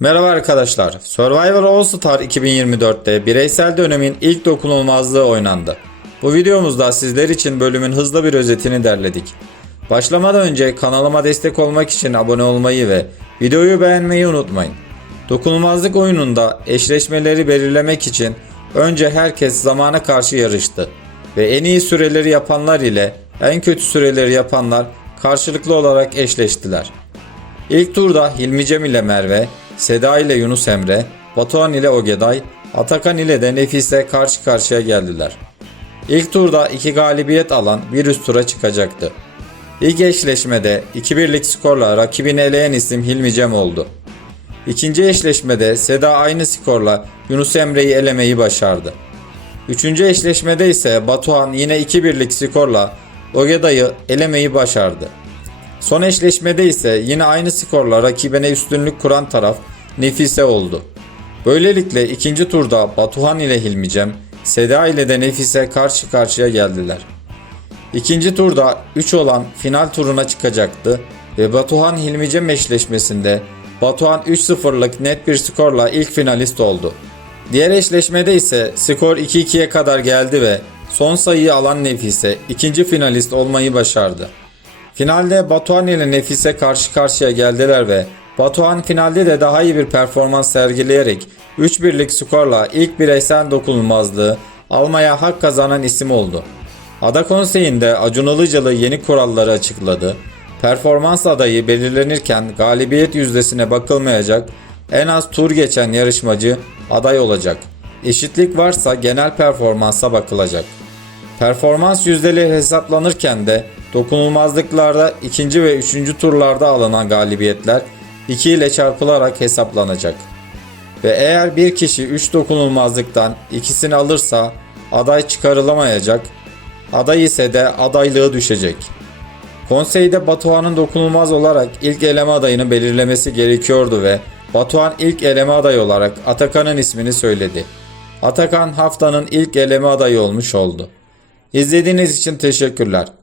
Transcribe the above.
Merhaba arkadaşlar. Survivor All Star 2024'te bireysel dönemin ilk dokunulmazlığı oynandı. Bu videomuzda sizler için bölümün hızlı bir özetini derledik. Başlamadan önce kanalıma destek olmak için abone olmayı ve videoyu beğenmeyi unutmayın. Dokunulmazlık oyununda eşleşmeleri belirlemek için önce herkes zamana karşı yarıştı ve en iyi süreleri yapanlar ile en kötü süreleri yapanlar karşılıklı olarak eşleştiler. İlk turda Hilmi Cem ile Merve, Seda ile Yunus Emre, Batuhan ile Ogeday, Atakan ile de Nefise karşı karşıya geldiler. İlk turda iki galibiyet alan bir üst tura çıkacaktı. İlk eşleşmede 2-1'lik skorla rakibini eleyen isim Hilmi Cem oldu. İkinci eşleşmede Seda aynı skorla Yunus Emre'yi elemeyi başardı. Üçüncü eşleşmede ise Batuhan yine 2-1'lik skorla Ogeday'ı elemeyi başardı. Son eşleşmede ise yine aynı skorla rakibine üstünlük kuran taraf Nefise oldu. Böylelikle ikinci turda Batuhan ile Hilmi Cem, Seda ile de Nefise karşı karşıya geldiler. İkinci turda 3 olan final turuna çıkacaktı ve Batuhan Hilmi Cem eşleşmesinde Batuhan 3-0'lık net bir skorla ilk finalist oldu. Diğer eşleşmede ise skor 2-2'ye kadar geldi ve son sayıyı alan Nefise ikinci finalist olmayı başardı. Finalde Batuhan ile Nefise karşı karşıya geldiler ve Batuhan finalde de daha iyi bir performans sergileyerek 3-1'lik skorla ilk bireysel dokunulmazlığı almaya hak kazanan isim oldu. Ada konseyinde Acun Ilıcalı yeni kuralları açıkladı. Performans adayı belirlenirken galibiyet yüzdesine bakılmayacak, en az tur geçen yarışmacı aday olacak. Eşitlik varsa genel performansa bakılacak. Performans yüzdeleri hesaplanırken de dokunulmazlıklarda ikinci ve üçüncü turlarda alınan galibiyetler 2 ile çarpılarak hesaplanacak. Ve eğer bir kişi 3 dokunulmazlıktan ikisini alırsa aday çıkarılamayacak, aday ise de adaylığı düşecek. Konseyde Batuhan'ın dokunulmaz olarak ilk eleme adayını belirlemesi gerekiyordu ve Batuhan ilk eleme adayı olarak Atakan'ın ismini söyledi. Atakan haftanın ilk eleme adayı olmuş oldu. İzlediğiniz için teşekkürler.